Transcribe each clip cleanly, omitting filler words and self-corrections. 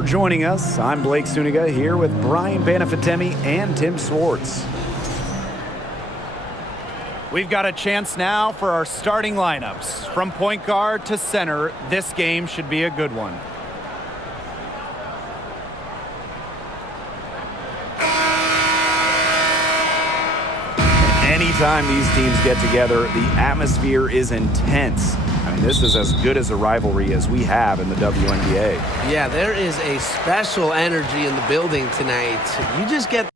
for joining us. I'm Blake Suniga here with Brian Banafitemi and Tim Swartz. We've got a chance now for our starting lineups. From point guard to center, this game should be a good one. Anytime these teams get together, the atmosphere is intense. I mean, this is as good as a rivalry as we have in the WNBA. Yeah, there is a special energy in the building tonight. You just get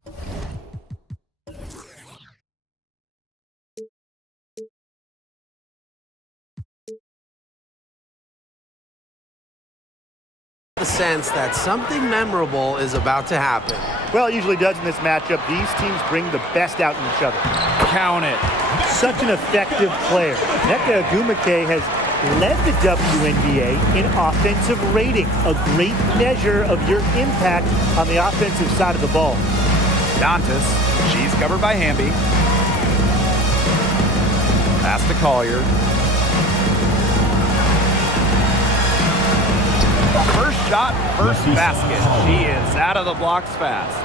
the sense that something memorable is about to happen. Well, it usually does in this matchup. These teams bring the best out in each other. Count it. Such an effective player. MACAU has led the WNBA in offensive rating, a great measure of your impact on the offensive side of the ball. Dantas, she's covered by Hamby. Pass to Collier. First shot, first basket. She is out of the blocks fast.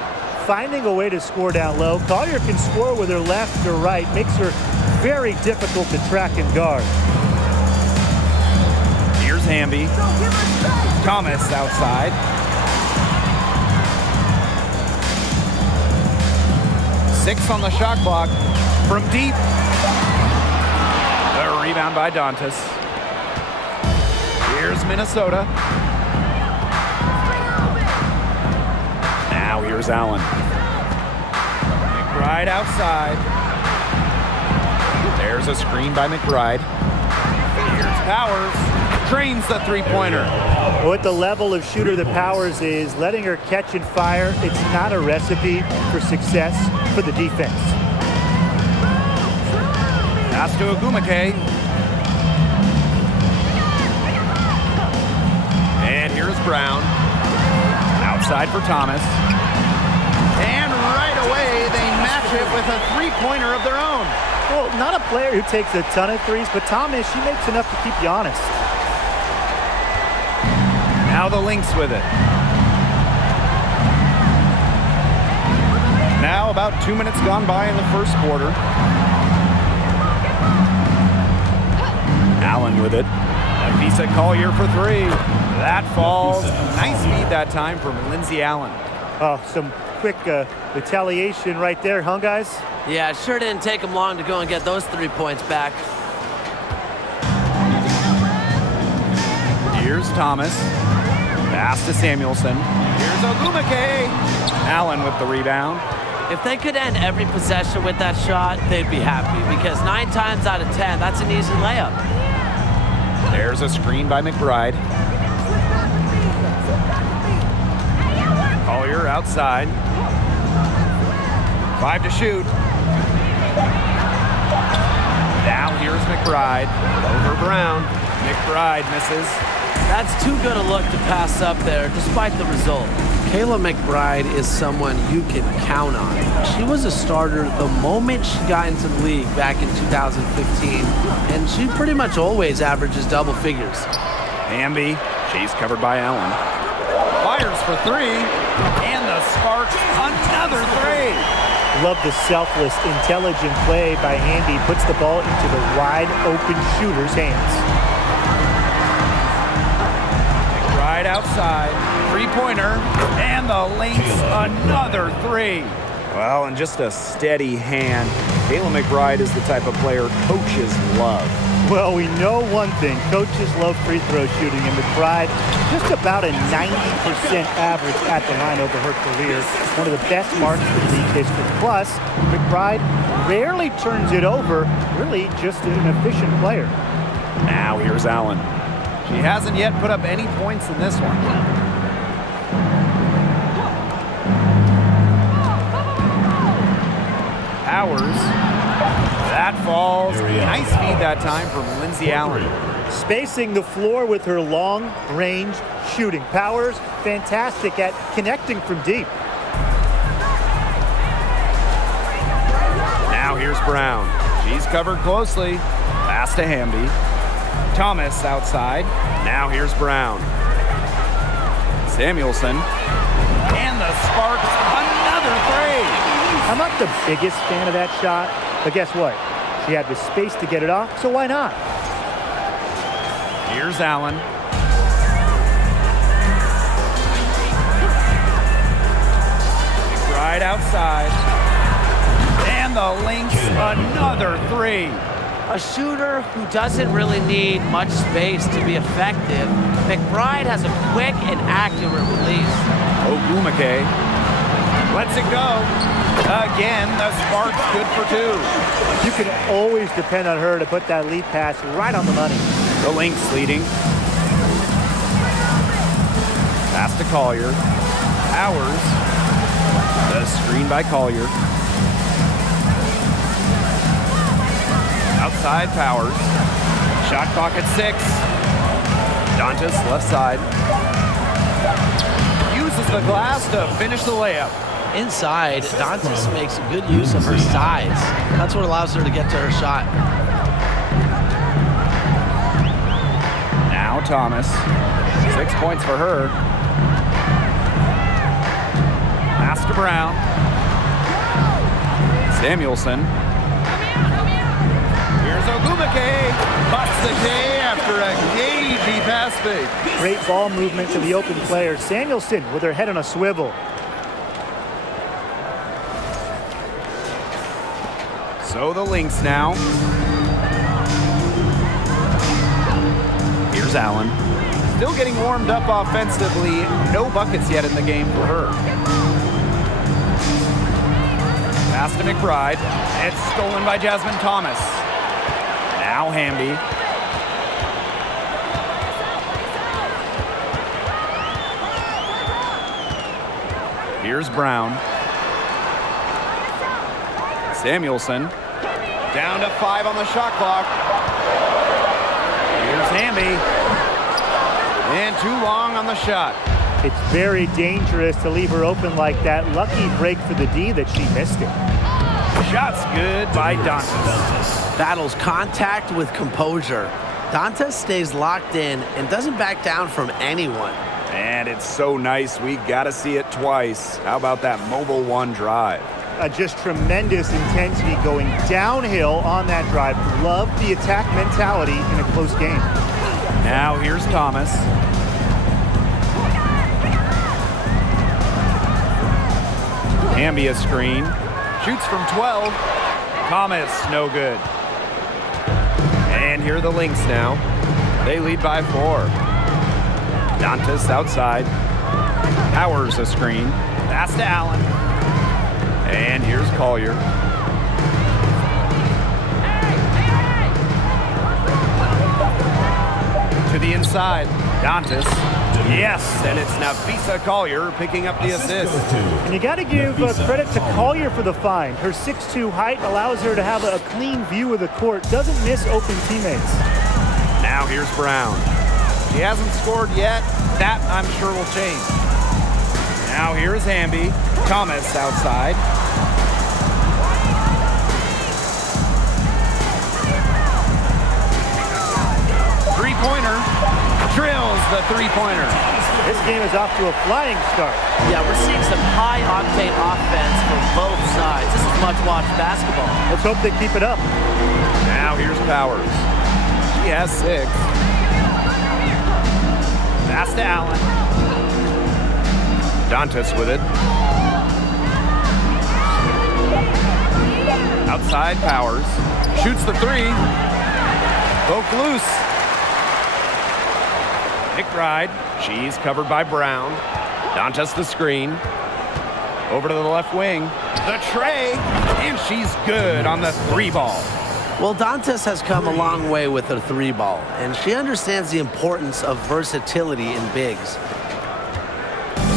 Finding a way to score down low. Collier can score with her left or right. Makes her very difficult to track and guard. Here's Hamby. Thomas outside. Six on the shot clock. From deep. A rebound by Dantas. Here's Minnesota. Now here's Allen. McBride outside. There's a screen by McBride. Here's Powers. Drains the three-pointer. With the level of shooter that Powers is, letting her catch and fire, it's not a recipe for success for the defense. Pass to Agumake. And here's Brown. Outside for Thomas. And right away, they match it with a three-pointer of their own. Well, not a player who takes a ton of threes, but Thomas, she makes enough to keep you honest. Now the Lynx with it. Now about 2 minutes gone by in the first quarter. Allen with it. Nafisa Collier for three. That falls. Nice feed that time from Lindsey Allen. Oh, some quick retaliation right there, huh, guys? Yeah, it sure didn't take them long to go and get those 3 points back. Here's Thomas. Pass to Samuelson. Here's Ogumake. Allen with the rebound. If they could end every possession with that shot, they'd be happy, because 9 times out of 10, that's an easy layup. There's a screen by McBride. Collier outside. 5 to shoot. Now here's McBride. Over Brown. McBride misses. That's too good a look to pass up there, despite the result. Kayla McBride is someone you can count on. She was a starter the moment she got into the league back in 2015, and she pretty much always averages double figures. Hamby, she's covered by Allen. Fires for three, and the Sparks, another three. Love the selfless, intelligent play by Hamby. Puts the ball into the wide open shooter's hands. Right outside, three-pointer, and the Lynx, another three. Well, and just a steady hand. Kayla McBride is the type of player coaches love. Well, we know one thing. Coaches love free throw shooting, and McBride just about a 90% average at the line over her career. One of the best marks in league history. Plus, McBride rarely turns it over. Really just an efficient player. Now here's Allen. She hasn't yet put up any points in this one. Powers. That falls. Nice feed that time from Lindsey Allen. Spacing the floor with her long-range shooting. Powers, fantastic at connecting from deep. Now here's Brown. She's covered closely. Pass to Hamby. Thomas outside. Now here's Brown. Samuelson. And the Sparks, another three. I'm not the biggest fan of that shot, but guess what? She had the space to get it off, so why not? Here's Allen. Right outside. And the LYNX, another three. A shooter who doesn't really need much space to be effective, McBride has a quick and accurate release. Ogumake lets it go. Again, the Sparks good for two. You can always depend on her to put that lead pass right on the money. The LYNX leading. Pass to Collier. Powers. The screen by Collier. Outside Powers. Shot clock at 6. Dantas left side. Uses the glass to finish the layup. Inside, Dantas makes good use of her size. That's what allows her to get to her shot. Now Thomas. 6 points for her. Pass to Brown. Samuelson. Here's Ogumake. Busts the K after a cagey pass fake. Great ball movement to the open player. Samuelson with her head on a swivel. So the LYNX now. Here's Allen. Still getting warmed up offensively. No buckets yet in the game for her. Pass to McBride. It's stolen by Jasmine Thomas. Now Hamby. Here's Brown. Samuelson. Down to 5 on the shot clock. Here's Hamby. And too long on the shot. It's very dangerous to leave her open like that. Lucky break for the D that she missed it. Shot's good by Dantas. Battles contact with composure. Dantas stays locked in and doesn't back down from anyone. And it's so nice. We got to see it twice. How about that mobile one drive? Just tremendous intensity going downhill on that drive. Love the attack mentality in a close game. Now here's Thomas. Hamby a screen. Shoots from 12. Thomas, no good. And here are the LYNX now. They lead by 4. Dantas outside. Powers a screen. Pass to Allen. And here's Collier. To the inside. Dantas. Yes, and it's Nafisa Collier picking up the assist. And you got to give credit to Collier for the find. Her 6'2" height allows her to have a clean view of the court. Doesn't miss open teammates. Now here's Brown. She hasn't scored yet. That, I'm sure, will change. Now here's Hamby. Thomas outside. Three-pointer. Drills the three-pointer. This game is off to a flying start. Yeah, we're seeing some high-octane offense from both sides. This is much-watched basketball. Let's hope they keep it up. Now here's Powers. She has 6. Pass to Allen. Dantas with it. Outside Powers. Shoots the 3. Poke loose. McBride. She's covered by Brown. Dantas the screen. Over to the left wing. The tray. And she's good on the 3-ball. Well, Dantas has come a long way with her 3-ball, and she understands the importance of versatility in bigs.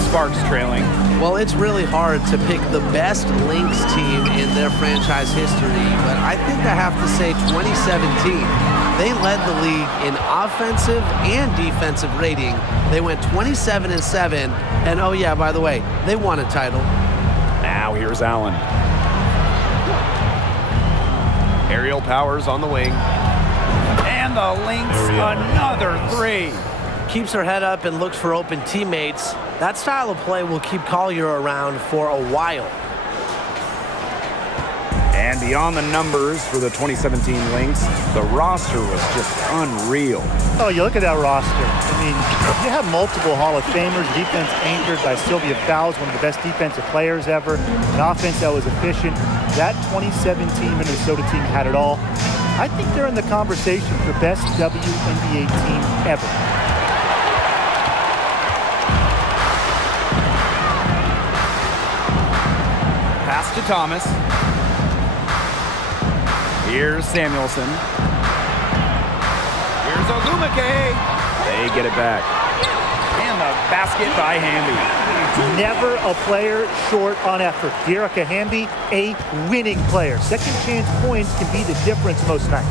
Sparks trailing. Well, it's really hard to pick the best LYNX team in their franchise history, but I think I have to say 2017. They led the league in offensive and defensive rating. They went 27-7, and oh yeah, by the way, they won a title. Now here's Allen. Aerial Powers on the wing. And the LYNX, another 3. Keeps her head up and looks for open teammates. That style of play will keep Collier around for a while. And beyond the numbers for the 2017 Lynx, the roster was just unreal. Oh, you look at that roster. I mean, you have multiple Hall of Famers, defense anchored by Sylvia Fowles, one of the best defensive players ever, an offense that was efficient. That 2017 Minnesota team had it all. I think they're in the conversation for best WNBA team ever. Pass to Thomas. Here's Samuelson. Here's Ogumake. They get it back. And the basket by Hamby. Never a player short on effort. Dearica Hamby, a winning player. Second chance points can be the difference most nights.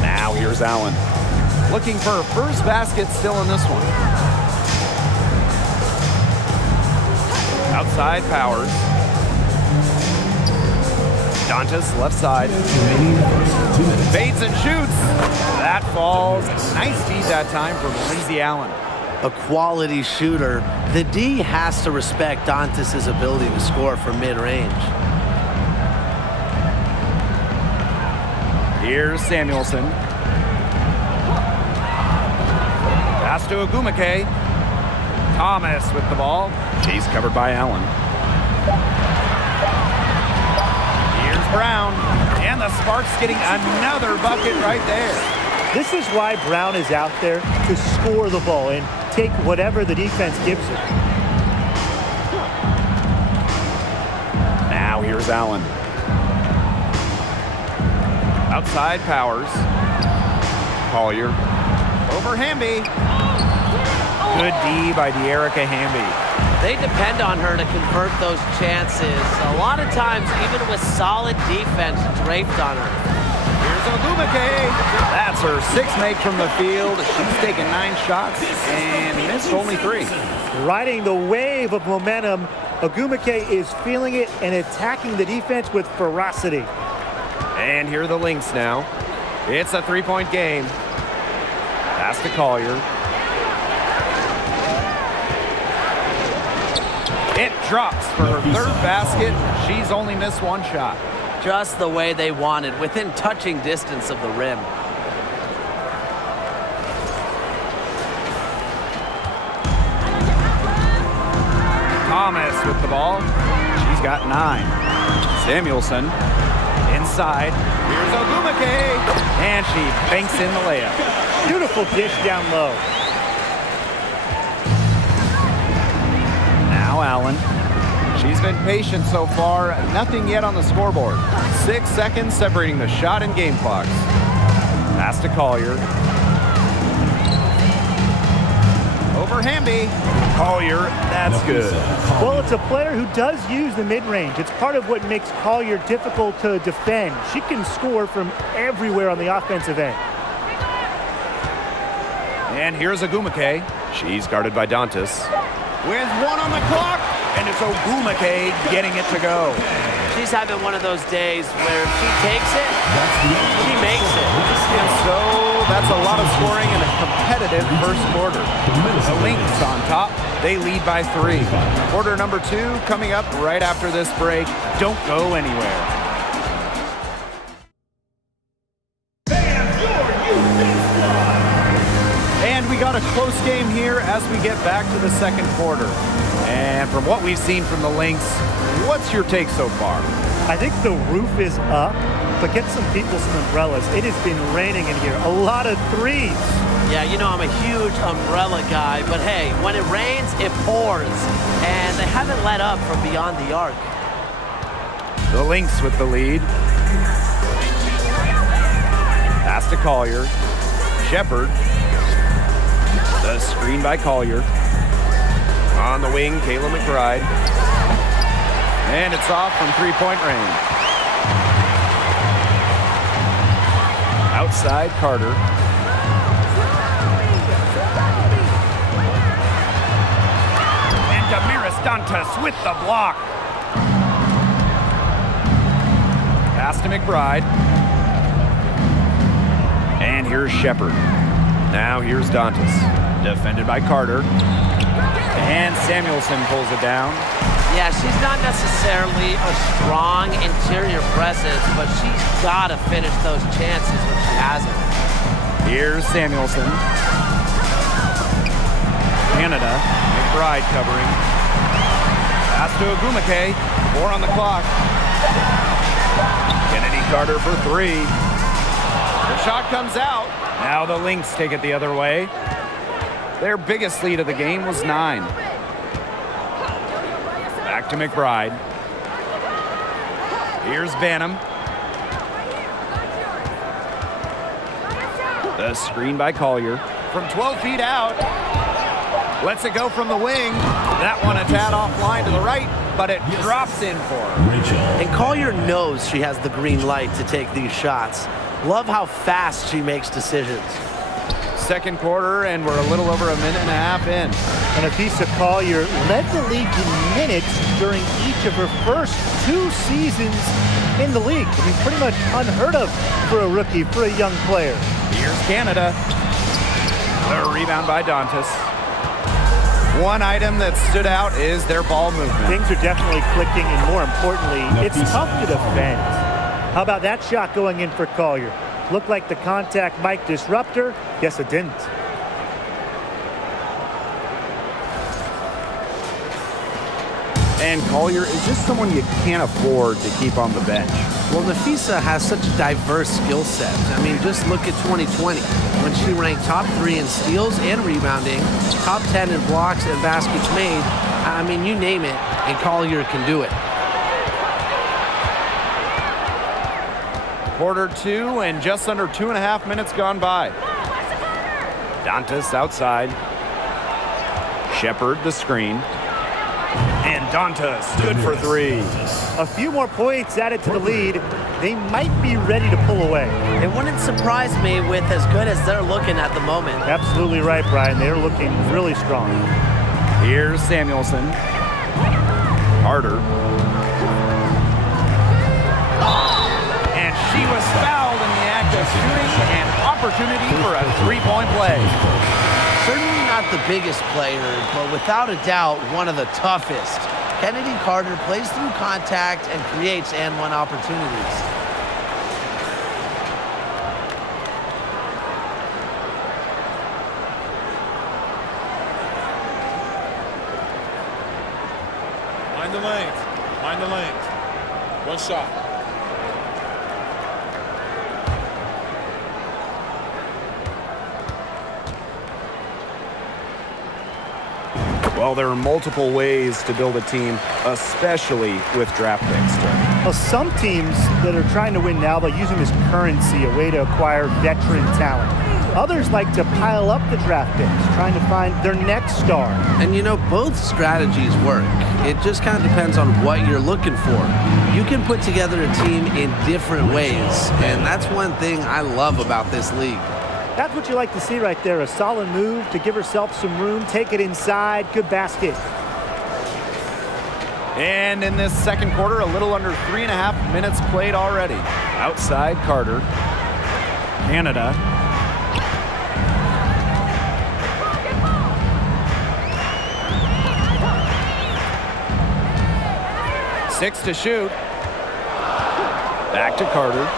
Now here's Allen. Looking for a first basket still in this one. Outside Powers. Dantas left side. Fades and shoots. That falls. Nice feed that time from Lindsay Allen. A quality shooter. The D has to respect Dantas' ability to score from mid-range. Here's Samuelson. Pass to Ogumake. Thomas with the ball. She's covered by Allen. Here's Brown. And the Sparks getting another bucket right there. This is why Brown is out there to score the ball and take whatever the defense gives her. Now here's Allen. Outside Powers. Collier. Over Hamby. Good D by Dearica Hamby. They depend on her to convert those chances. A lot of times, even with solid defense draped on her. Here's Ogumake. That's her sixth make from the field. She's taken 9 shots and missed only 3. Riding the wave of momentum, Ogumake is feeling it and attacking the defense with ferocity. And here are the Lynx now. It's a 3-point game. Pass to Collier. It drops for her 3rd basket. She's only missed 1 shot. Just the way they wanted, within touching distance of the rim. Thomas with the ball. She's got 9. Samuelson inside. Here's Ogumake. And she banks in the layup. Beautiful dish down low. Now Allen. She's been patient so far. Nothing yet on the scoreboard. 6 seconds separating the shot and game clocks. Pass to Collier. Over Hamby. Collier, that's good. Well, it's a player who does use the mid-range. It's part of what makes Collier difficult to defend. She can score from everywhere on the offensive end. And here's Ogumake. She's guarded by Dantas. With 1 on the clock. And it's Ogumake getting it to go. She's having one of those days where if she takes it, she makes it. And so that's a lot of scoring in a competitive first quarter. The Lynx on top. They lead by 3. Quarter number 2 coming up right after this break. Don't go anywhere. And we got a close game here as we get back to the second quarter. And from what we've seen from the Lynx, what's your take so far? I think the roof is up, but get some people some umbrellas. It has been raining in here. A lot of threes. Yeah, you know I'm a huge umbrella guy, but hey, when it rains, it pours. And they haven't let up from beyond the arc. The Lynx with the lead. Pass to Collier. Shepard. The screen by Collier. On the wing, Kayla McBride. And it's off from 3-point range. Outside, Carter. And Damaris Dantas with the block. Pass to McBride. And here's Shepard. Now here's Dantas. Defended by Carter. And Samuelson pulls it down. Yeah, she's not necessarily a strong interior presence, but she's got to finish those chances when she has it. Here's Samuelson. Canada, McBride covering. Pass to Agumake, 4 on the clock. Kennedy Carter for 3. The shot comes out. Now the Lynx take it the other way. Their biggest lead of the game was 9. Back to McBride. Here's Banham. The screen by Collier. From 12 feet out. Lets it go from the wing. That one a tad offline to the right, but it drops in for her. And Collier knows she has the green light to take these shots. Love how fast she makes decisions. Second quarter, and we're a little over a minute and a half in. And Afisa Collier led the league in minutes during each of her first 2 seasons in the league. I mean, pretty much unheard of for a rookie, for a young player. Here's Canada. The rebound by Dantas. One item that stood out is their ball movement. Things are definitely clicking, and more importantly, it's tough to defend. How about that shot going in for Collier? Looked like the contact might disrupt her. Guess it didn't. And Collier is just someone you can't afford to keep on the bench. Well, Nafisa has such a diverse skill set. I mean, just look at 2020 when she ranked top 3 in steals and rebounding, top 10 in blocks and baskets made. I mean, you name it, and Collier can do it. Quarter 2 and just under 2.5 minutes gone by. Dantas outside. Shepard the screen. And Dantas good for 3. A few more points added to the lead. They might be ready to pull away. It wouldn't surprise me with as good as they're looking at the moment. Absolutely right, Brian. They're looking really strong. Here's Samuelson. Carter. And she was fouled in the act of shooting, an opportunity for a 3-point play. Certainly not the biggest player, but without a doubt, one of the toughest. Kennedy Carter plays through contact and creates and-one opportunities. Mind the lanes. Mind the lanes. One shot. Well, there are multiple ways to build a team, especially with draft picks. Well, some teams that are trying to win now, they'll use them as currency, a way to acquire veteran talent. Others like to pile up the draft picks, trying to find their next star. And you know, both strategies work. It just kind of depends on what you're looking for. You can put together a team in different ways, and that's one thing I love about this league. That's what you like to see right there, a solid move to give herself some room, take it inside, good basket. And in this second quarter, a little under 3.5 minutes played already. Outside Carter. Canada. Six to shoot. Back to Carter.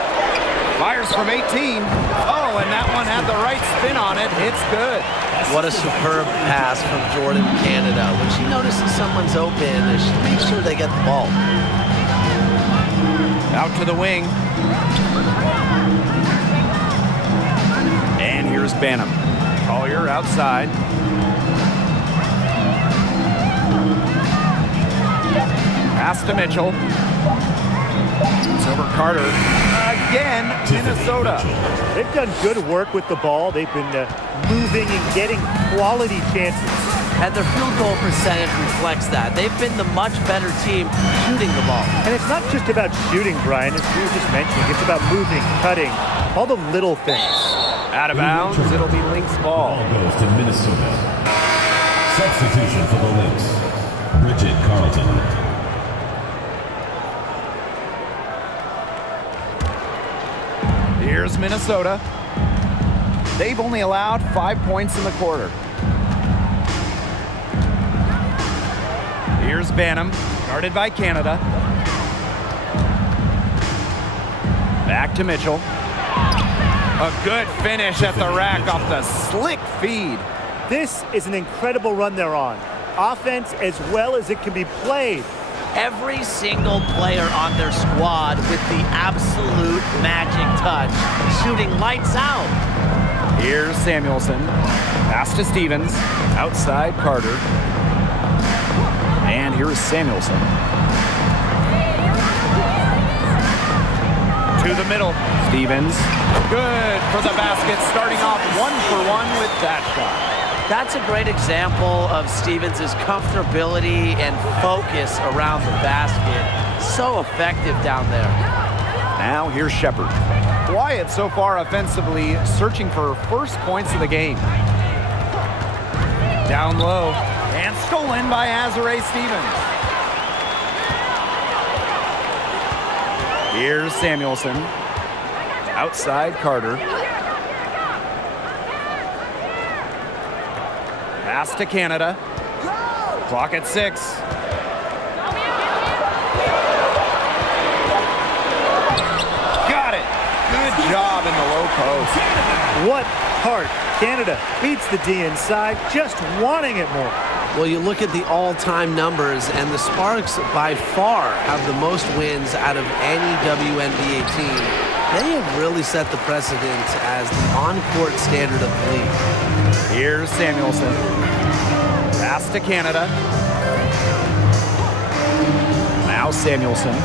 Fires from 18. Oh, and that one had the right spin on it. It's good. What a superb pass from Jordan Canada. When she notices someone's open, she makes sure they get the ball. Out to the wing. And here's Banham. Collier outside. Pass to Mitchell. It's over Carter. Again, Minnesota. They've done good work with the ball. They've been moving and getting quality chances. And their field goal percentage reflects that. They've been the much better team shooting the ball. And it's not just about shooting, Brian, as we were just mentioning. It's about moving, cutting, all the little things. Out of bounds, it'll be Lynx ball. Ball goes to Minnesota. Substitution for the Lynx, Bridget Carlton. Here's Minnesota. They've only allowed 5 points in the quarter. Here's Banham, guarded by Canada. Back to Mitchell. A good finish at the rack off the slick feed. This is an incredible run they're on. Offense as well as it can be played. Every single player on their squad with the absolute magic touch, shooting lights out. Here's Samuelson. Pass to Stevens. Outside Carter. And here's Samuelson. To the middle. Stevens. Good for the basket. Starting off 1-for-1 with that shot. That's a great example of Stevens' comfortability and focus around the basket. So effective down there. Now here's Shepard. Wyatt so far offensively searching for first points of the game. Down low and stolen by Azare Stevens. Here's Samuelson. Outside Carter. Pass to Canada. Clock at 6. Got it. Good job in the low post. What heart. Canada beats the D inside, just wanting it more. Well, you look at the all-time numbers, and the Sparks by far have the most wins out of any WNBA team. They have really set the precedent as the on-court standard of the league. Here's Samuelson. Pass to Canada. Now Samuelson.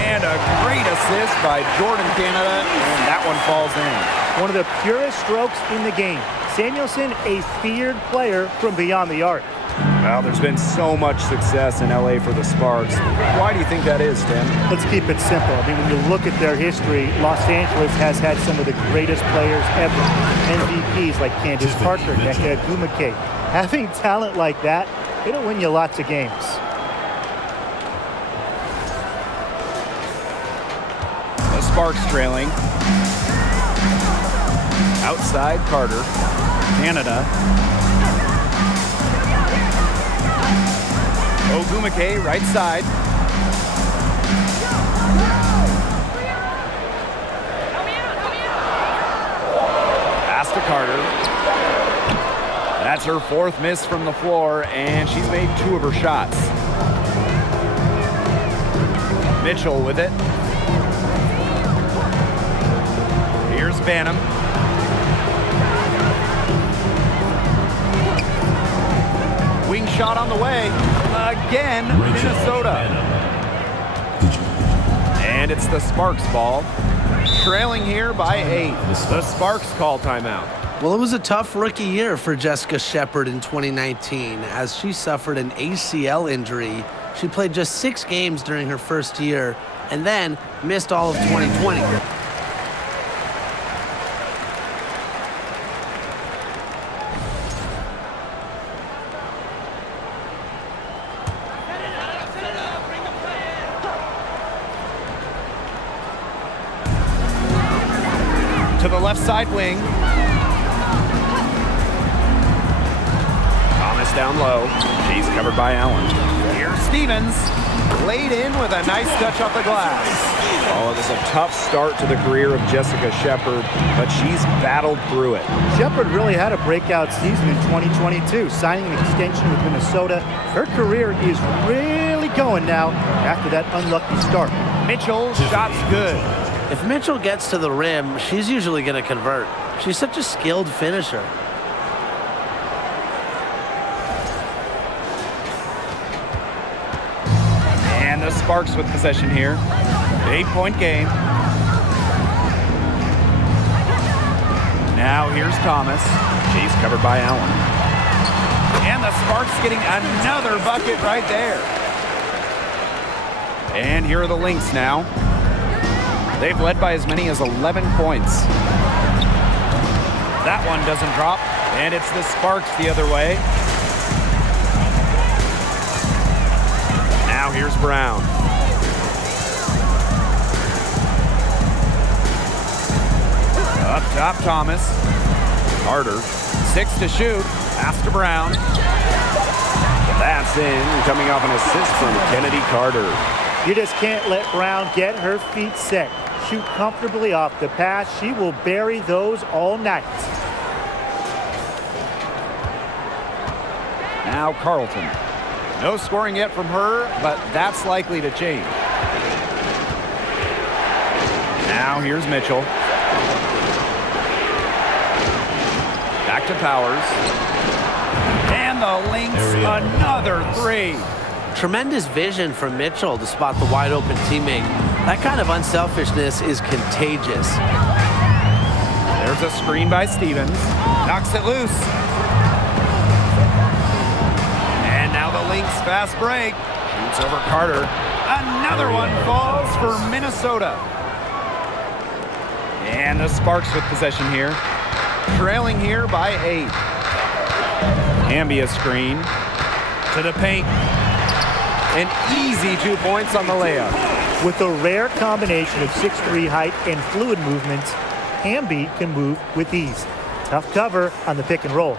And a great assist by Jordan Canada, and that one falls in. One of the purest strokes in the game. Samuelson, a feared player from beyond the arc. Well, there's been so much success in LA for the Sparks. Why do you think that is, Tim? Let's keep it simple. I mean, when you look at their history, Los Angeles has had some of the greatest players ever. MVPs like Candace Parker, Nneka Ogwumike. Having talent like that, it'll win you lots of games. The Sparks trailing. Outside Carter. Canada. Ogwumike, right side. Pass to Carter. That's her 4th miss from the floor, and she's made 2 of her shots. Mitchell with it. Here's Banham. Wing shot on the way. Again, Minnesota. And it's the Sparks ball. Trailing here by 8. The Sparks call timeout. Well, it was a tough rookie year for Jessica Shepard in 2019 as she suffered an ACL injury. She played just 6 games during her first year and then missed all of 2020. To the left side wing. Thomas down low. She's covered by Allen. Here's Stevens. Laid in with a nice touch off the glass. Oh, it was a tough start to the career of Jessica Shepard, but she's battled through it. Shepard really had a breakout season in 2022, signing an extension with Minnesota. Her career is really going now after that unlucky start. Mitchell, shot's good. If Mitchell gets to the rim, she's usually going to convert. She's such a skilled finisher. And the Sparks with possession here. 8-point game. Now here's Thomas. She's covered by Allen. And the Sparks getting another bucket right there. And here are the LYNX now. They've led by as many as 11 points. That one doesn't drop, and it's the Sparks the other way. Now here's Brown. Up top, Thomas. Carter. 6 to shoot. Pass to Brown. That's in, coming off an assist from Kennedy Carter. You just can't let Brown get her feet set. Shoot comfortably off the pass. She will bury those all night. Now Carlton. No scoring yet from her, but that's likely to change. Now here's Mitchell. Back to Powers. And the Lynx, another three. Tremendous vision from Mitchell to spot the wide open teammate. That kind of unselfishness is contagious. There's a screen by Stevens. Knocks it loose. And now the Lynx fast break. Shoots over Carter. Another one falls for Minnesota. And the Sparks with possession here. Trailing here by 8. Ambia screen to the paint. An easy 2 points on the layup. With a rare combination of 6'3" height and fluid movements, Hamby can move with ease. Tough cover on the pick and roll.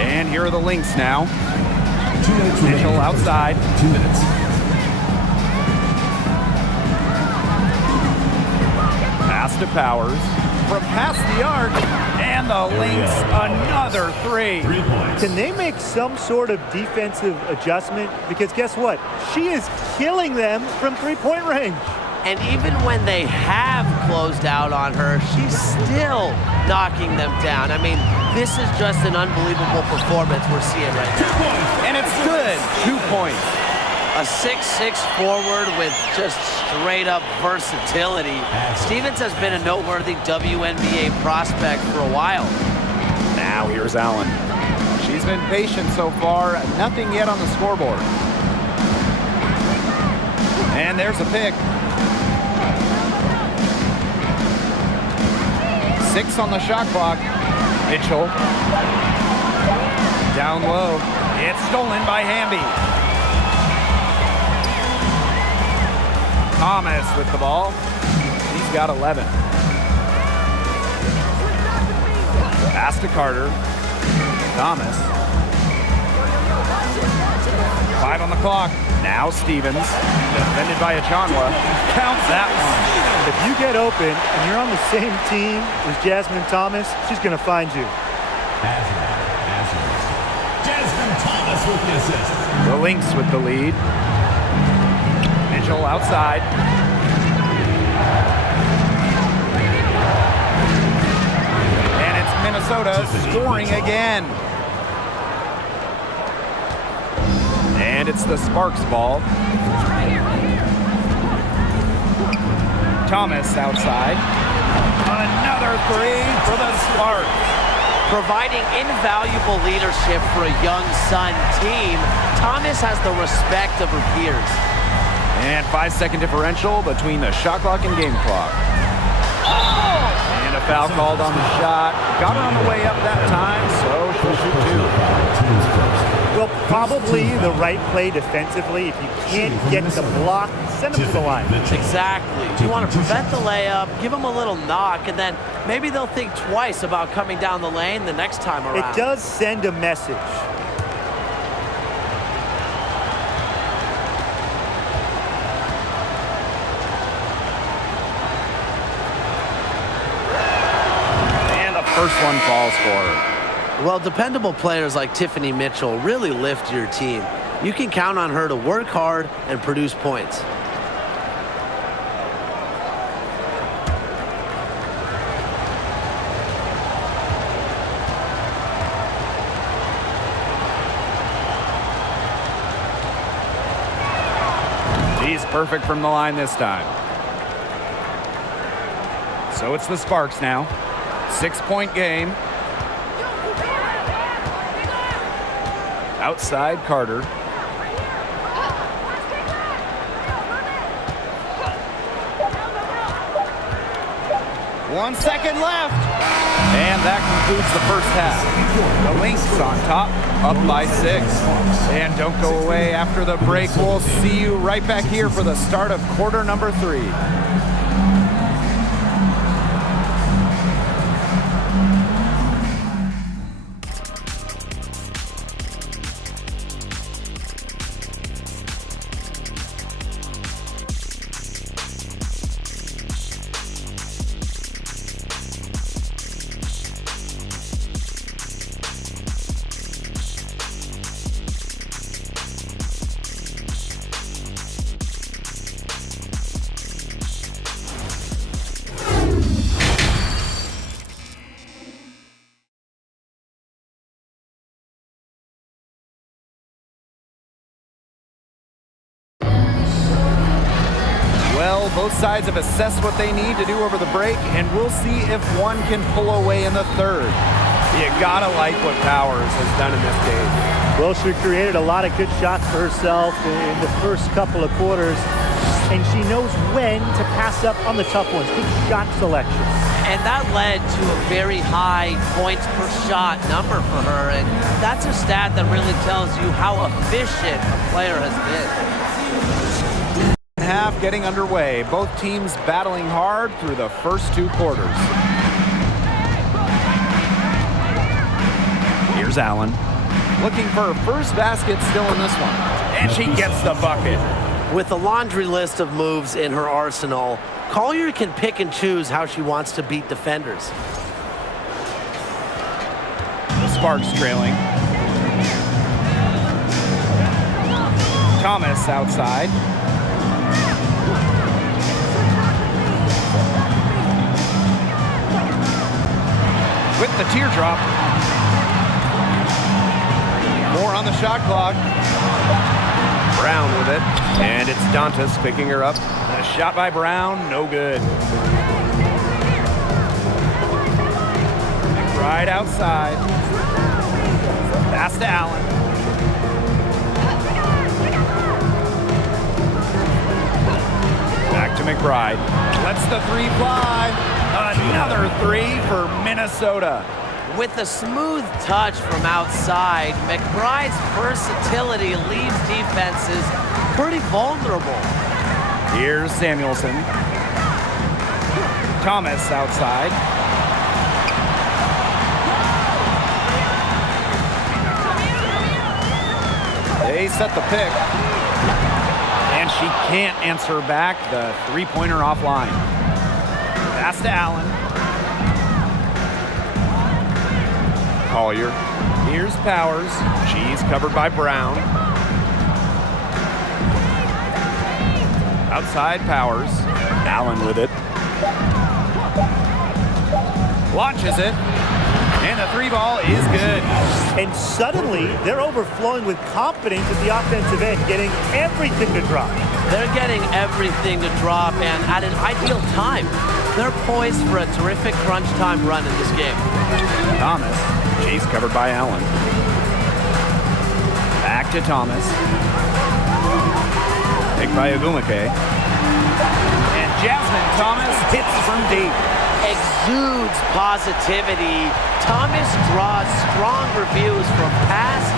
And here are the Lynx now. 2 minutes remaining. Mitchell outside. 2 minutes. Pass to Powers. From past the arc. And the Lynx, another 3. 3 points. Can they make some sort of defensive adjustment? Because guess what? She is killing them from three-point range. And even when they have closed out on her, she's still knocking them down. I mean, this is just an unbelievable performance we're seeing right now. And it's good. 2 points. A 6'6" forward with just straight-up versatility. Stevens has been a noteworthy WNBA prospect for a while. Now here's Allen. She's been patient so far. Nothing yet on the scoreboard. And there's a pick. 6 on the shot clock. Mitchell. Down low. It's stolen by Hamby. Thomas with the ball. He's got 11. Pass to Carter. Thomas. 5 on the clock. Now Stevens. Defended by Achanwa. Counts that one. If you get open and you're on the same team as Jasmine Thomas, she's going to find you. Jasmine Thomas with the assist. The Lynx with the lead. Mitchell outside. And it's Minnesota scoring again. And it's the Sparks ball. Thomas outside. Another 3 for the Sparks. Providing invaluable leadership for a young Sun team, Thomas has the respect of her peers. And 5-second differential between the shot clock and game clock. And a foul called on the shot. Got her on the way up that time, so she'll shoot 2. Well, probably the right play defensively. If you can't get the block, send them to the line. Exactly. You want to prevent the layup, give them a little knock, and then maybe they'll think twice about coming down the lane the next time around. It does send a message. First one falls for her. Well, dependable players like Tiffany Mitchell really lift your team. You can count on her to work hard and produce points. She's perfect from the line this time. So it's the Sparks now. 6-point game. Outside Carter. One second left. And that concludes the first half. The Lynx on top, up by 6. And don't go away after the break. We'll see you right back here for the start of quarter number 3. Both sides have assessed what they need to do over the break, and we'll see if one can pull away in the third. You gotta like what Powers has done in this game. Well, she created a lot of good shots for herself in the first couple of quarters, and she knows when to pass up on the tough ones. Good shot selection. And that led to a very high points per shot number for her, and that's a stat that really tells you how efficient a player has been. Half getting underway. Both teams battling hard through the first 2 quarters. Here's Allen. Looking for her first basket still in this one. And she gets the bucket. With a laundry list of moves in her arsenal, Collier can pick and choose how she wants to beat defenders. Sparks trailing. Thomas outside. With the teardrop. More on the shot clock. Brown with it, and it's Dantas picking her up. A shot by Brown, no good. McBride outside. Pass to Allen. Back to McBride. Lets the 3 fly. Another 3 for Minnesota. With a smooth touch from outside, McBride's versatility leaves defenses pretty vulnerable. Here's Samuelson. Thomas outside. They set the pick. And she can't answer back. The 3-pointer offline. Pass to Allen. Collier. Here's Powers. She's covered by Brown. Outside Powers. Allen with it. Launches it. And the 3 ball is good. And suddenly, they're overflowing with confidence at the offensive end, getting everything to drop. They're getting everything to drop, and at an ideal time. They're poised for a terrific crunch time run in this game. Thomas. She's covered by Allen. Back to Thomas. Picked by Agumake. And Jasmine Thomas hits from deep. Exudes positivity. Thomas draws strong reviews from past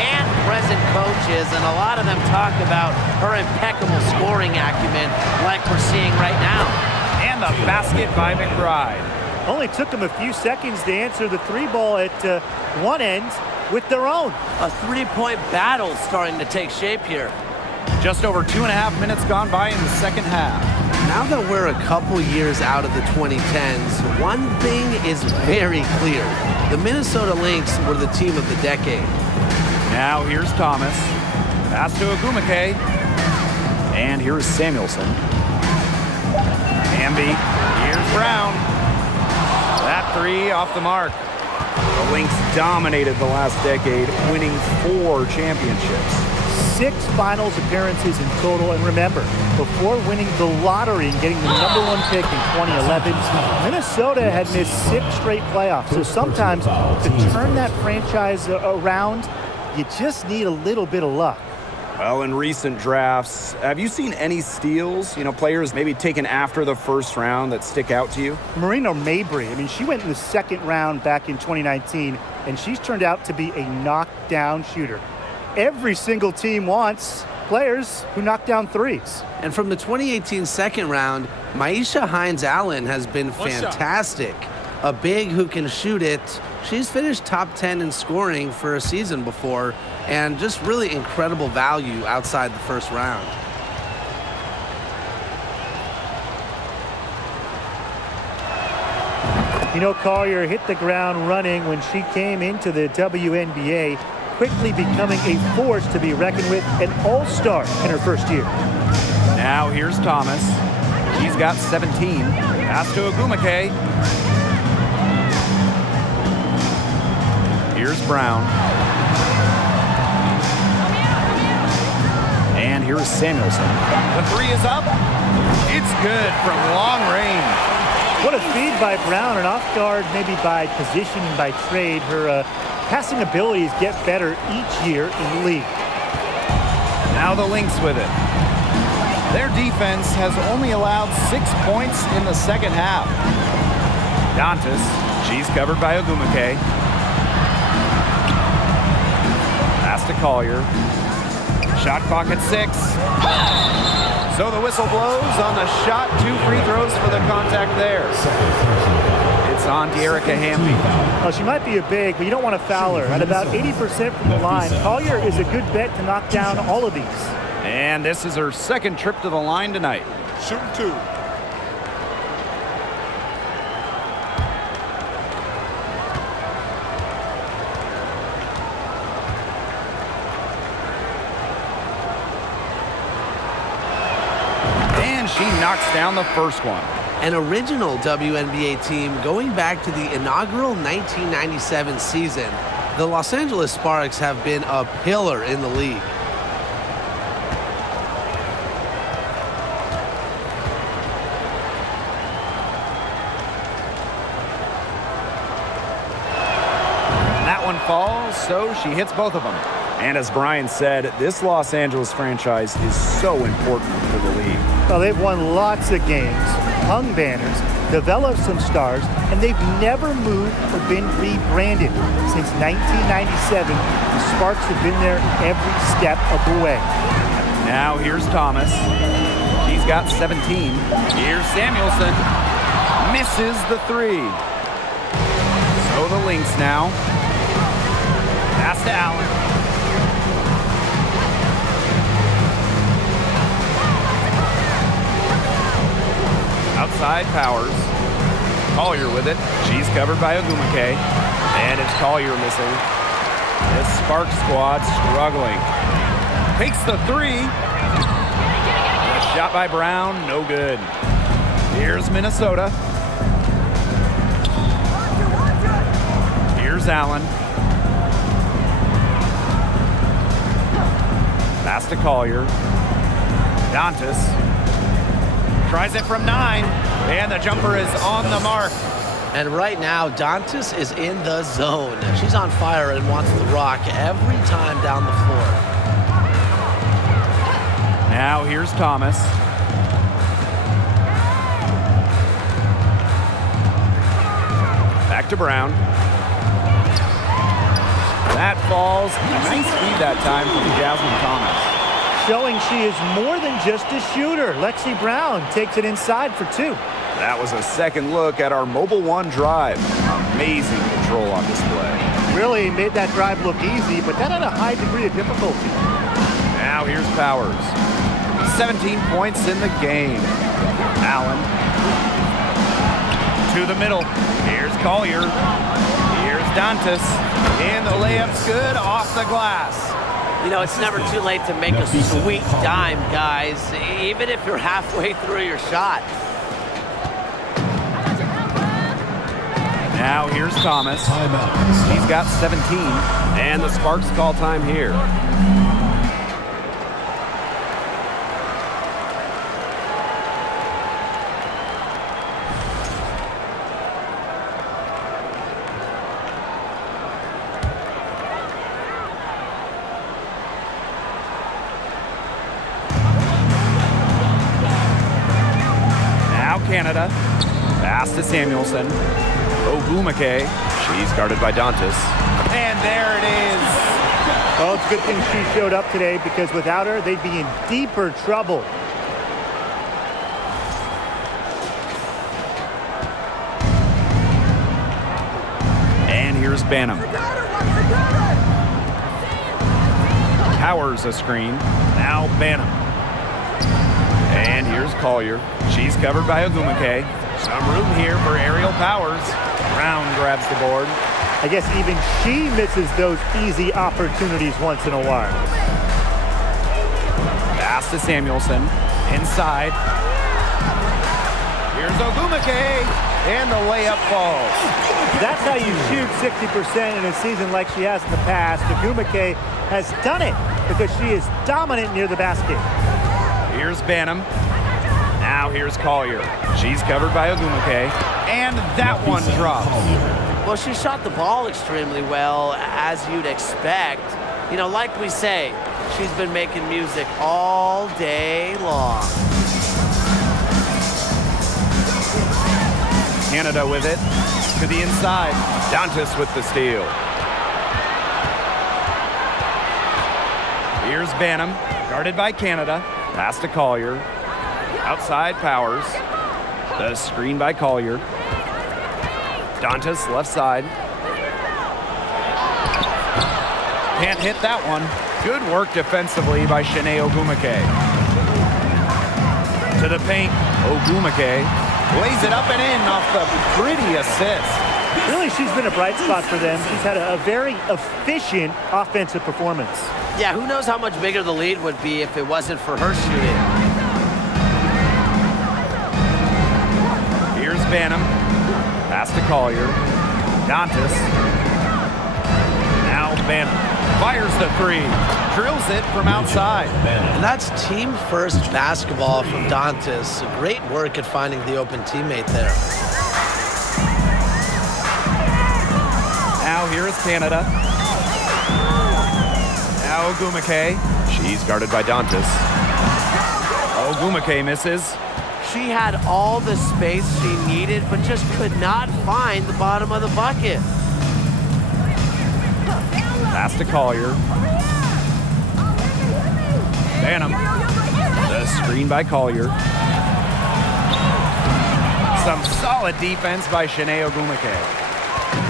and present coaches, and a lot of them talk about her impeccable scoring acumen like we're seeing right now. And the basket by McBride. Only took them a few seconds to answer the 3 ball at one end with their own. A 3-point battle starting to take shape here. Just over 2.5 minutes gone by in the second half. Now that we're a couple years out of the 2010s, one thing is very clear. The Minnesota Lynx were the team of the decade. Now here's Thomas. Pass to Agumake. And here's Samuelson. Hamby. Here's Brown. That 3 off the mark. The Lynx dominated the last decade, winning 4 championships. 6 finals appearances in total. And remember, before winning the lottery and getting the #1 pick in 2011, Minnesota had missed 6 straight playoffs. So sometimes to turn that franchise around, you just need a little bit of luck. Well, in recent drafts, have you seen any steals? You know, players maybe taken after the first round that stick out to you? Marina Mabry, I mean, she went in the 2nd round back in 2019, and she's turned out to be a knockdown shooter. Every single team wants players who knock down 3s. And from the 2018 second round, Maisha Hines-Allen has been fantastic. A big who can shoot it. She's finished top 10 in scoring for a season before, and just really incredible value outside the first round. You know, Collier hit the ground running when she came into the WNBA, quickly becoming a force to be reckoned with, an all-star in her first year. Now here's Thomas. She's got 17. Pass to Agumake. Here's Brown. And here's Samuelson. The 3 is up. It's good from long range. What a feed by Brown, and off guard maybe by position and by trade. Her passing abilities get better each year in the league. Now the Lynx with it. Their defense has only allowed 6 points in the second half. Dantas, she's covered by Ogumake. Pass to Collier. Shot clock at 6. So the whistle blows on the shot. 2 free throws for the contact there. It's on to Erica Hamby. Well, she might be a big, but you don't want to foul her. At about 80% from the line, Collier is a good bet to knock down all of these. And this is her second trip to the line tonight. Shooting 2. And she knocks down the first one. An original WNBA team going back to the inaugural 1997 season, the Los Angeles Sparks have been a pillar in the league. That one falls, so she hits both of them. And as Brian said, this Los Angeles franchise is so important to the league. Well, they've won lots of games, hung banners, developed some stars, and they've never moved or been rebranded. Since 1997, the Sparks have been there every step of the way. Now here's Thomas. She's got 17. Here's Samuelson. Misses the 3. So the Lynx now. Pass to Allen. Outside Powers. Collier with it. She's covered by Ogumake. And it's Collier missing. This Spark squad struggling. Takes the 3. And a shot by Brown, no good. Here's Minnesota. Here's Allen. Pass to Collier. Dantas. Tries it from 9, and the jumper is on the mark. And right now, Dantas is in the zone. She's on fire and wants the rock every time down the floor. Now here's Thomas. Back to Brown. That falls. Nice feed that time from Jasmine Thomas. Showing she is more than just a shooter. Lexi Brown takes it inside for 2. That was a second look at our Mobile One drive. Amazing control on display. Really made that drive look easy, but that had a high degree of difficulty. Now here's Powers. 17 points in the game. Allen. To the middle. Here's Collier. Here's Dantas. And the layup's good off the glass. You know, it's never too late to make a sweet dime, guys, even if you're halfway through your shot. Now here's Thomas. He's got 17. And the Sparks call time here. Canada. Pass to Samuelson. Ogumake. She's guarded by Dantas. And there it is. Well, it's a good thing she showed up today, because without her, they'd be in deeper trouble. And here's Banham. Powers a screen. Now Banham. And here's Collier. She's covered by Ogumake. Some room here for Aerial Powers. Brown grabs the board. I guess even she misses those easy opportunities once in a while. Pass to Samuelson. Inside. Here's Ogumake. And the layup falls. That's how you shoot 60% in a season like she has in the past. Ogumake has done it because she is dominant near the basket. Here's Banham. Now Now here's Collier. She's covered by Ogumake, and that one drops. Well, she shot the ball extremely well, as you'd expect. You know, like we say, she's been making music all day long. Canada with it to the inside. Dantas with the steal. Here's Banham, guarded by Canada. Pass to Collier. Outside Powers. The screen by Collier. Dantas left side. Can't hit that one. Good work defensively by Shanae Ogumake. To the paint, Ogumake lays it up and in off the pretty assist. Really, she's been a bright spot for them. She's had a very efficient offensive performance. Yeah, who knows how much bigger the lead would be if it wasn't for her shooting. Here's Banham. Pass to Collier. Dantas. Now Banham fires the three. Drills it from outside. And that's team first basketball from Dantas. Great work at finding the open teammate there. Now here is Canada. Now Ogumake. She's guarded by Dantas. Ogumake misses. She had all the space she needed, but just could not find the bottom of the bucket. Pass to Collier. Banham. The screen by Collier. Some solid defense by Shanae Ogumake.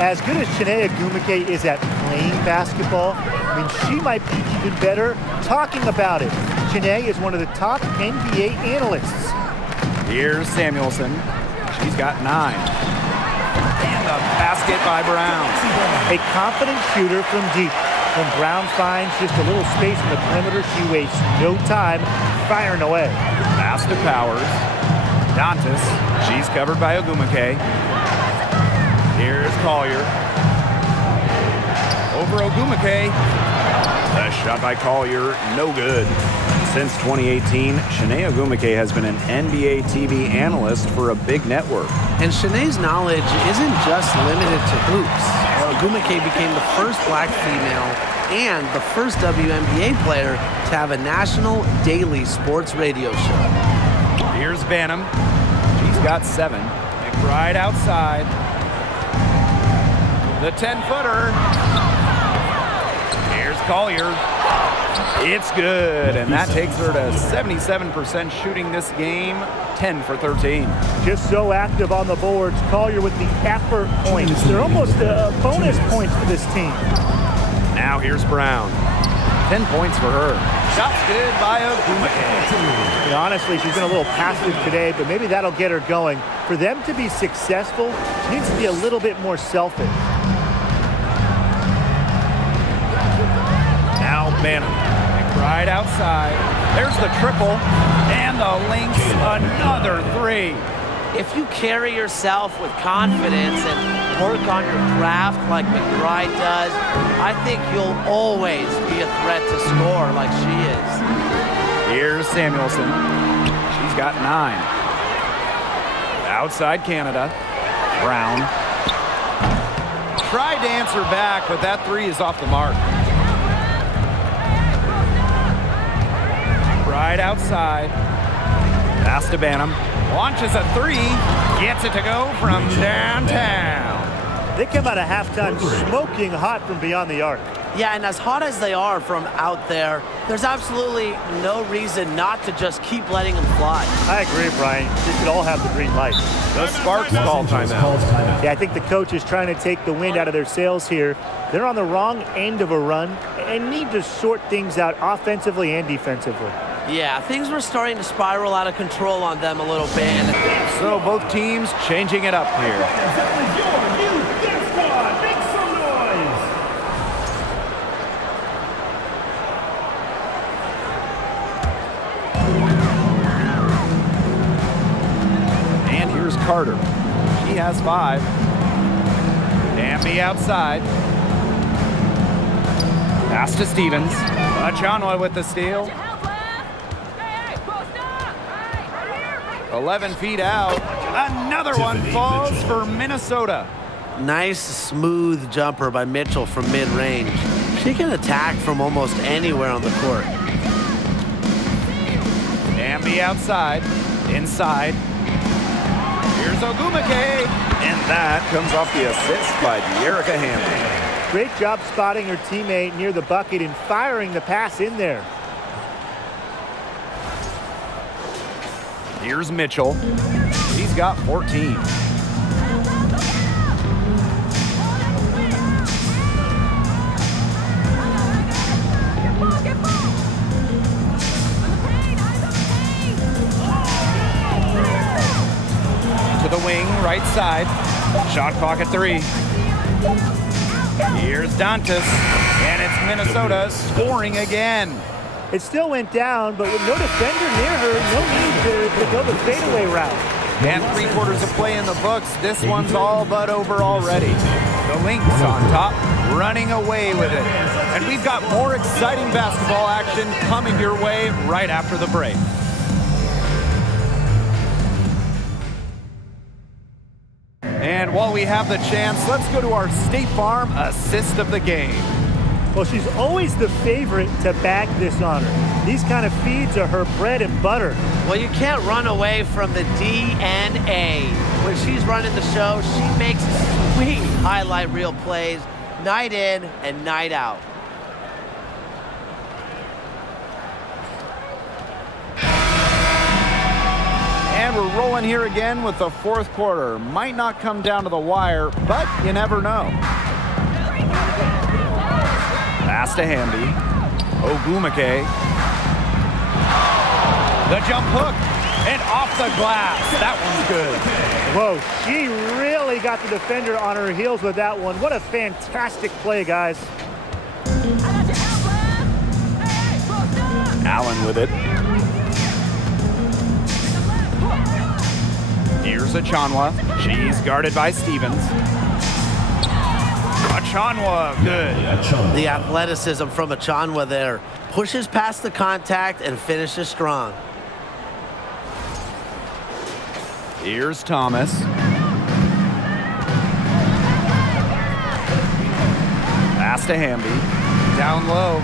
As good as Shanae Ogumake is at playing basketball, I mean, she might be even better talking about it. Shanae is one of the top NBA analysts. Here's Samuelson. She's got 9. And a basket by Brown. A confident shooter from deep. When Brown finds just a little space in the perimeter, she wastes no time firing away. Pass to Powers. Dantas. She's covered by Ogumake. Here's Collier. Over Ogumake. A shot by Collier, no good. Since 2018, Shanae Ogumake has been an NBA TV analyst for a big network. And Shanae's knowledge isn't just limited to hoops. Ogumake became the first black female and the first WNBA player to have a national daily sports radio show. Here's Banham. She's got 7. McBride outside. The 10-footer. Here's Collier. It's good, and that takes her to 77% shooting this game, 10 for 13. Just so active on the boards. Collier with the effort points. They're almost bonus points for this team. Now here's Brown. 10 points for her. Shot's good by Ogumake. And honestly, she's been a little passive today, but maybe that'll get her going. For them to be successful, she needs to be a little bit more selfish. Now Banham. Right outside. There's the triple. And the LYNX, another 3. If you carry yourself with confidence and work on your craft like McBride does, I think you'll always be a threat to score like she is. Here's Samuelson. She's got 9. Outside Canada. Brown. Tried to answer back, but that 3 is off the mark. Right outside. Pass to Banham. Launches a 3. Gets it to go from downtown. They come out of halftime smoking hot from beyond the arc. Yeah, and as hot as they are from out there, there's absolutely no reason not to just keep letting them fly. I agree, Brian. They should all have the green light. The Sparks call timeout. Yeah, I think the coach is trying to take the wind out of their sails here. They're on the wrong end of a run and need to sort things out offensively and defensively. Yeah, things were starting to spiral out of control on them a little bit. So both teams changing it up here. And here's Carter. He has 5. Amby outside. Pass to Stevens. Achanwa with the steal. 11 feet out. Another one Tiffany falls Mitchell. for Minnesota. Nice, smooth jumper by Mitchell from mid-range. She can attack from almost anywhere on the court. Hamby outside, inside. Here's Ogumake. And that comes off the assist by Erica Hamby. Great job spotting her teammate near the bucket and firing the pass in there. Here's Mitchell. He's got 14. To the wing, right side. Shot clock at 3. Here's Dantas, and it's Minnesota scoring again. It still went down, but with no defender near her, no need to go the fadeaway route. And 3/4 of play in the books. This one's all but over already. The Lynx on top, running away with it. And we've got more exciting basketball action coming your way right after the break. And while we have the chance, let's go to our State Farm assist of the game. Well, she's always the favorite to bag this honor. These kind of feeds are her bread and butter. Well, you can't run away from the DNA. When she's running the show, she makes sweet highlight reel plays night in and night out. And we're rolling here again with the 4th quarter. Might not come down to the wire, but you never know. Pass to Hamby. Ogumake. The jump hook. And off the glass. That one's good. Whoa, she really got the defender on her heels with that one. What a fantastic play, guys. Allen with it. Here's Achanwa. She's guarded by Stevens. Achanwa, good. The athleticism from Achanwa there. Pushes past the contact and finishes strong. Here's Thomas. Pass to Hamby. Down low.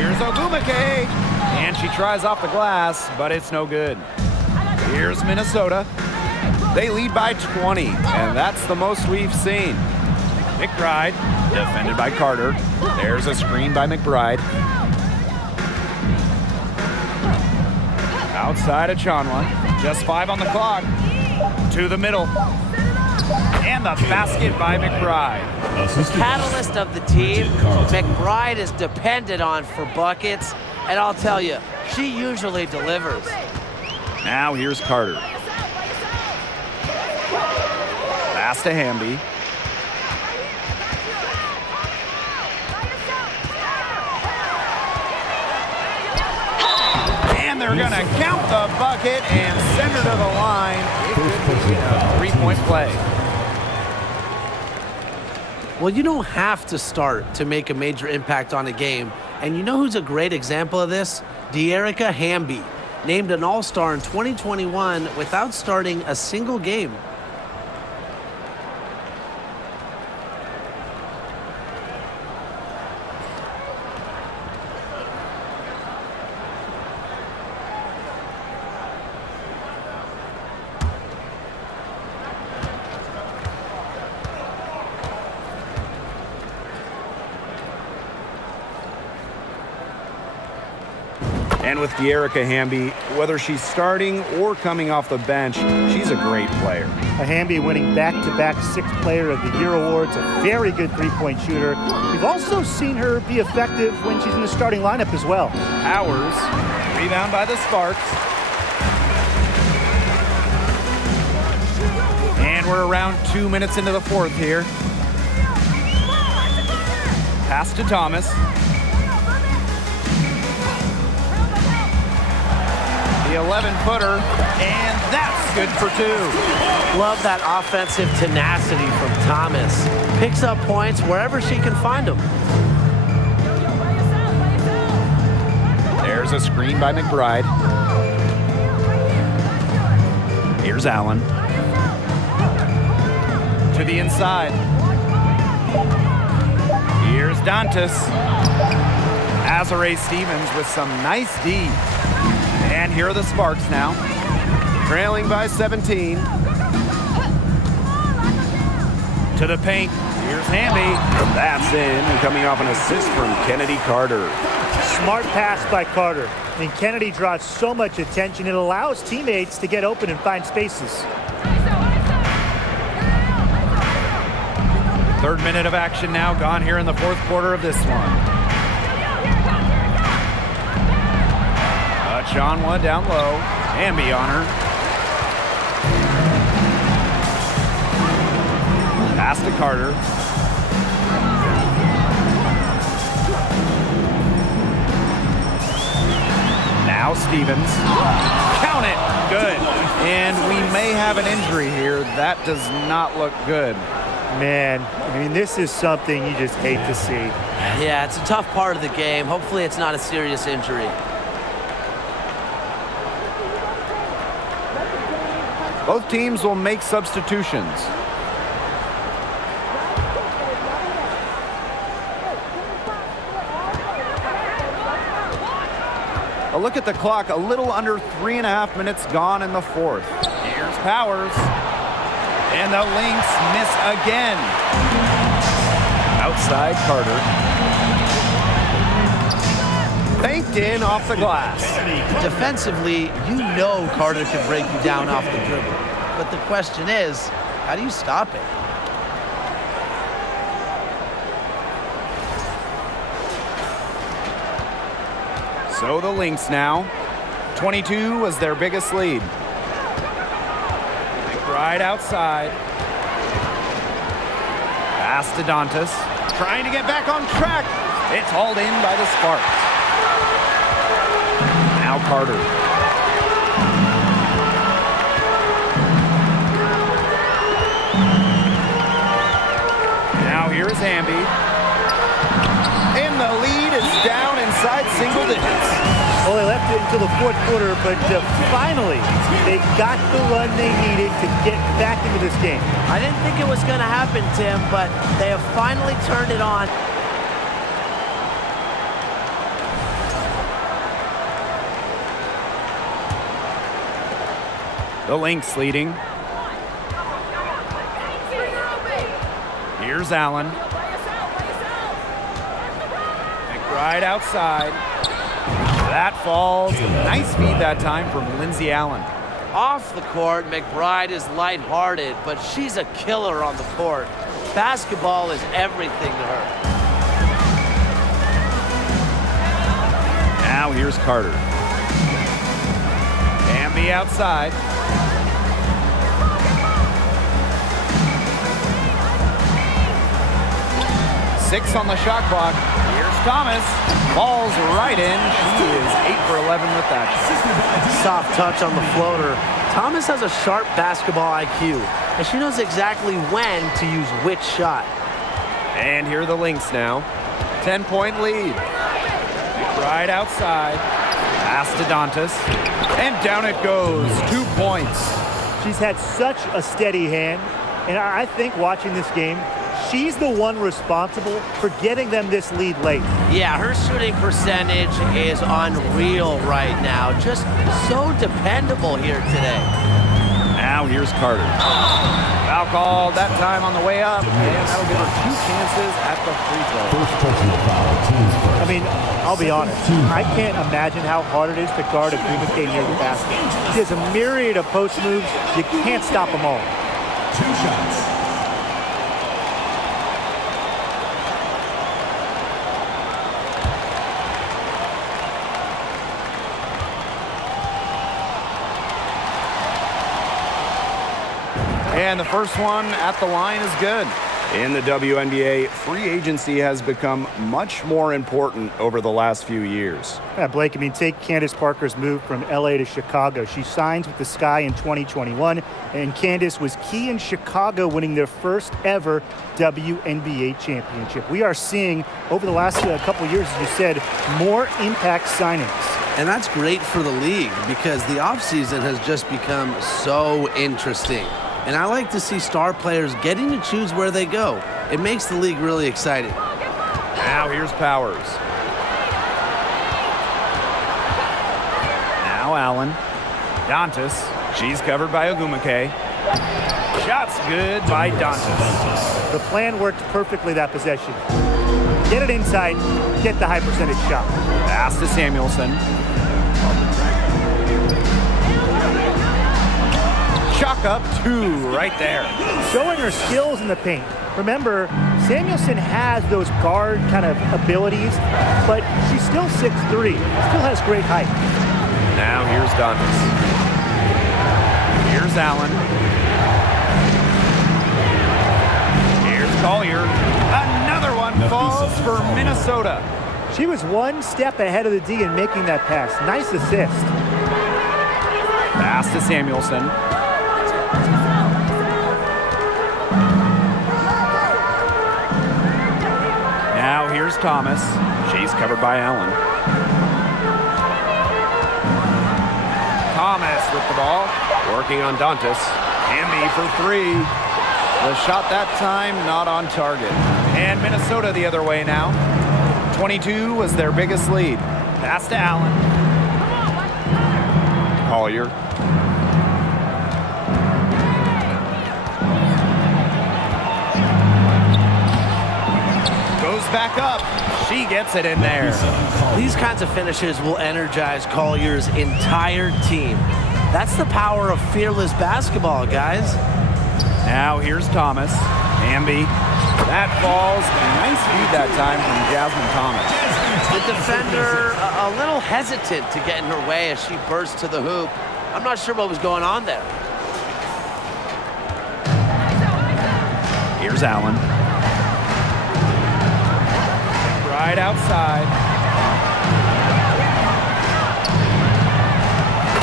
Here's Ogumake. And she tries off the glass, but it's no good. Here's Minnesota. They lead by 20, and that's the most we've seen. McBride, defended by Carter. There's a screen by McBride. Outside of Achanwa. Just 5 on the clock. To the middle. And the basket by McBride. Catalyst of the team, McBride is depended on for buckets, and I'll tell you, she usually delivers. Now here's Carter. Pass to Hamby. And they're going to count the bucket and send her to the line. It could be a 3-point play. Well, you don't have to start to make a major impact on a game. And you know who's a great example of this? Erica Hamby, named an All-Star in 2021 without starting a single game. And with Erica Hamby, whether she's starting or coming off the bench, she's a great player. A Hamby winning back-to-back 6th Player of the Year awards, a very good three-point shooter. We've also seen her be effective when she's in the starting lineup as well. Powers, rebound by the Sparks. And we're around 2 minutes into the 4th here. Pass to Thomas. The 11-footer, and that's good for 2. Love that offensive tenacity from Thomas. Picks up points wherever she can find them. There's a screen by McBride. Here's Allen. To the inside. Here's Dantas. Azare Stevens with some nice D. And here are the Sparks now. Trailing by 17. To the paint. Here's Hamby. That's in, and coming off an assist from Kennedy Carter. Smart pass by Carter. I mean, Kennedy draws so much attention, it allows teammates to get open and find spaces. Third minute of action now gone here in the fourth quarter of this one. Chanwa down low. Hamby on her. Pass to Carter. Now Stevens. Count it. Good. And we may have an injury here. That does not look good. Man, I mean, this is something you just hate to see. Yeah, it's a tough part of the game. Hopefully it's not a serious injury. Both teams will make substitutions. A look at the clock, a little under 3.5 minutes gone in the fourth. Here's Powers. And the Lynx miss again. Outside Carter. Banked in off the glass. Defensively, you know Carter can break you down off the dribble. But the question is, how do you stop it? So the Lynx now. 22 was their biggest lead. Right outside. Pass to Dantas. Trying to get back on track. It's hauled in by the Sparks. Now Carter. Now here's Hamby. And the lead is down inside single digits. Well, they left it until the fourth quarter, but finally, they got the run they needed to get back into this game. I didn't think it was going to happen, Tim, but they have finally turned it on. The Lynx leading. Here's Allen. McBride outside. That falls. Nice feed that time from Lindsay Allen. Off the court, McBride is lighthearted, but she's a killer on the court. Basketball is everything to her. Now here's Carter. Hamby outside. Six on the shot clock. Here's Thomas. Falls right in. She is 8 for 11 with that. Soft touch on the floater. Thomas has a sharp basketball IQ, and she knows exactly when to use which shot. And here are the Lynx now. 10-point lead. Right outside. Pass to Dantas. And down it goes. 2 points. She's had such a steady hand, and I think watching this game, she's the one responsible for getting them this lead late. Yeah, her shooting percentage is unreal right now. Just so dependable here today. Now here's Carter. Foul called that time on the way up, and that'll give her 2 chances at the free throw. First personal foul, team's first. I mean, I'll be honest. I can't imagine how hard it is to guard a Bumake near the basket. She has a myriad of post moves. You can't stop them all. 2 shots. And the first one at the line is good. In the WNBA, free agency has become much more important over the last few years. Yeah, Blake, I mean, take Candace Parker's move from LA to Chicago. She signs with the Sky in 2021, and Candace was key in Chicago winning their first ever WNBA championship. We are seeing, over the last couple of years, as you said, more impact signings. And that's great for the league because the offseason has just become so interesting. And I like to see star players getting to choose where they go. It makes the league really exciting. Now here's Powers. Now Allen. Dantas. She's covered by Ogumake. Shot's good by Dantas. The plan worked perfectly that possession. Get it inside, get the high percentage shot. Pass to Samuelson. Chalk up 2 right there. Showing her skills in the paint. Remember, Samuelson has those guard kind of abilities, but she's still 6'3", still has great height. Now here's Dantas. Here's Allen. Here's Collier. Another one falls for Minnesota. She was one step ahead of the D in making that pass. Nice assist. Pass to Samuelson. Now here's Thomas. She's covered by Allen. Thomas with the ball. Working on Dantas. Hamby for 3. The shot that time not on target. And Minnesota the other way now. 22 was their biggest lead. Pass to Allen. Collier. Goes back up. She gets it in there. These kinds of finishes will energize Collier's entire team. That's the power of fearless basketball, guys. Now here's Thomas. Hamby. That falls. Nice feed that time from Jasmine Thomas. The defender a little hesitant to get in her way as she burst to the hoop. I'm not sure what was going on there. Here's Allen. Right outside.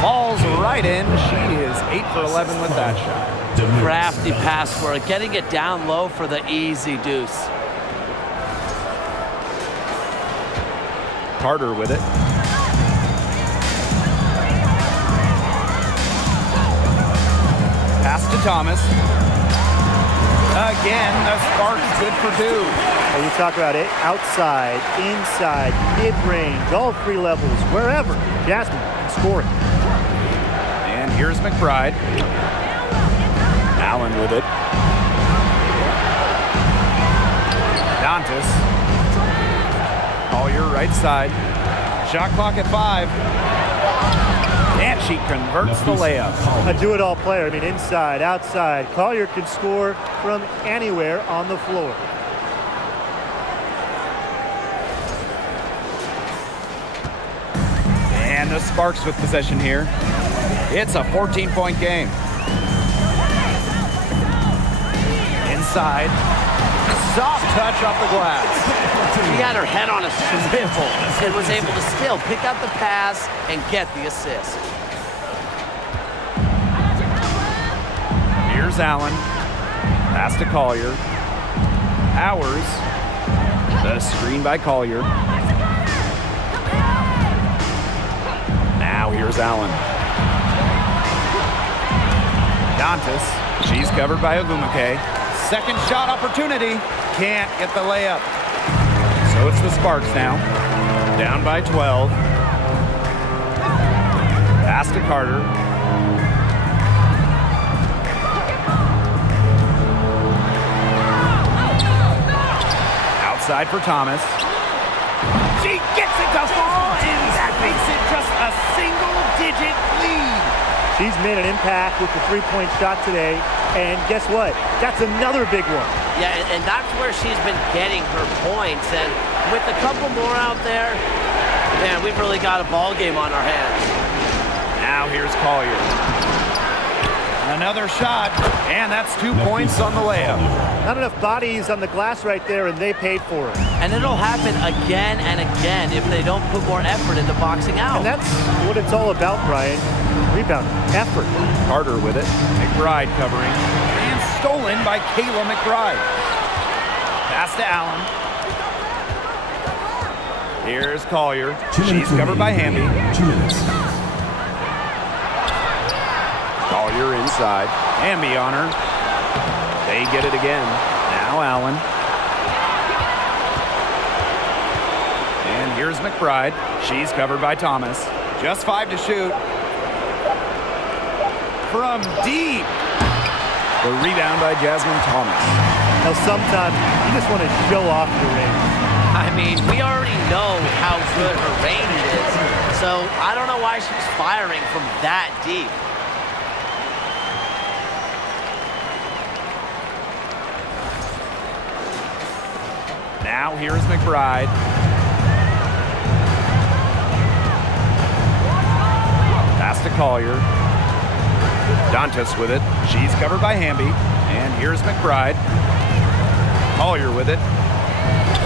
Falls right in. She is 8 for 11 with that shot. Crafty pass for it, getting it down low for the easy deuce. Carter with it. Pass to Thomas. Again, the Sparks good for 2. And you talk about it, outside, inside, mid-range, all 3 levels, wherever. Jasmine can score it. And here's McBride. Allen with it. Dantas. Collier right side. Shot clock at 5. And she converts the layup. A do-it-all player. I mean, inside, outside. Collier can score from anywhere on the floor. And the Sparks with possession here. It's a 14-point game. Inside. Soft touch off the glass. She had her head on a swivel and was able to still pick up the pass and get the assist. Here's Allen. Pass to Collier. Powers. The screen by Collier. Now here's Allen. Dantas. She's covered by Ogumake. Second shot opportunity. Can't get the layup. So it's the Sparks now. Down by 12. Pass to Carter. Outside for Thomas. She gets it to fall, and that makes it just a single-digit lead. She's made an impact with the 3-point shot today, and guess what? That's another big one. Yeah, and that's where she's been getting her points. And with a couple more out there, man, we've really got a ball game on our hands. Now here's Collier. Another shot, and that's 2 points on the layup. Not enough bodies on the glass right there, and they paid for it. And it'll happen again and again if they don't put more effort into boxing out. And that's what it's all about, Brian. Rebound, effort. Carter with it. McBride covering. And stolen by Kayla McBride. Pass to Allen. Here's Collier. She's covered by Hamby. 2 minutes. Collier inside. Hamby on her. They get it again. Now Allen. And here's McBride. She's covered by Thomas. Just 5 to shoot. From deep. The rebound by Jasmine Thomas. Now, sometimes you just want to show off your range. I mean, we already know how good her range is, so I don't know why she's firing from that deep. Now here's McBride. Pass to Collier. Dantas with it. She's covered by Hamby. And here's McBride. Collier with it.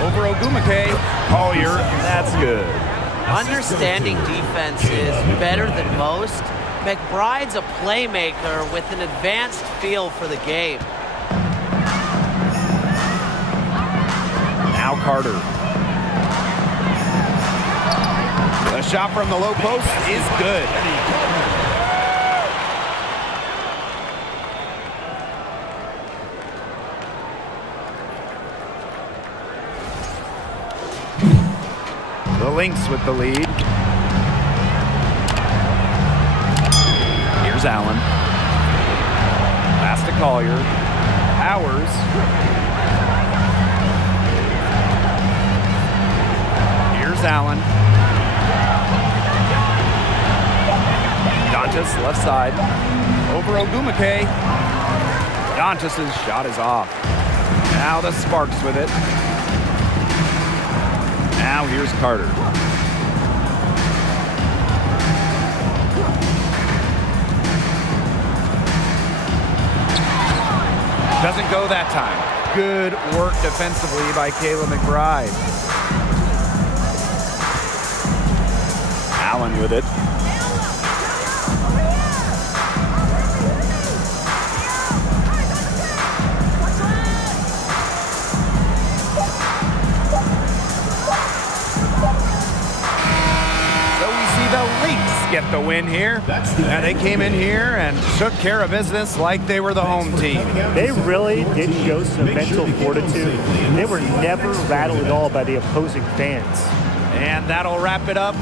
Over Ogumake. Collier. That's good. Understanding defense is better than most. McBride's a playmaker with an advanced feel for the game. Now Carter. The shot from the low post is good. The Lynx with the lead. Here's Allen. Pass to Collier. Powers. Here's Allen. Dantas left side. Over Ogumake. Dantas' shot is off. Now the Sparks with it. Now here's Carter. Doesn't go that time. Good work defensively by Kayla McBride. Allen with it. Get the win here. And they came in here and took care of business like they were the home team. They really did show some mental fortitude. They were never rattled at all by the opposing fans. And that'll wrap it up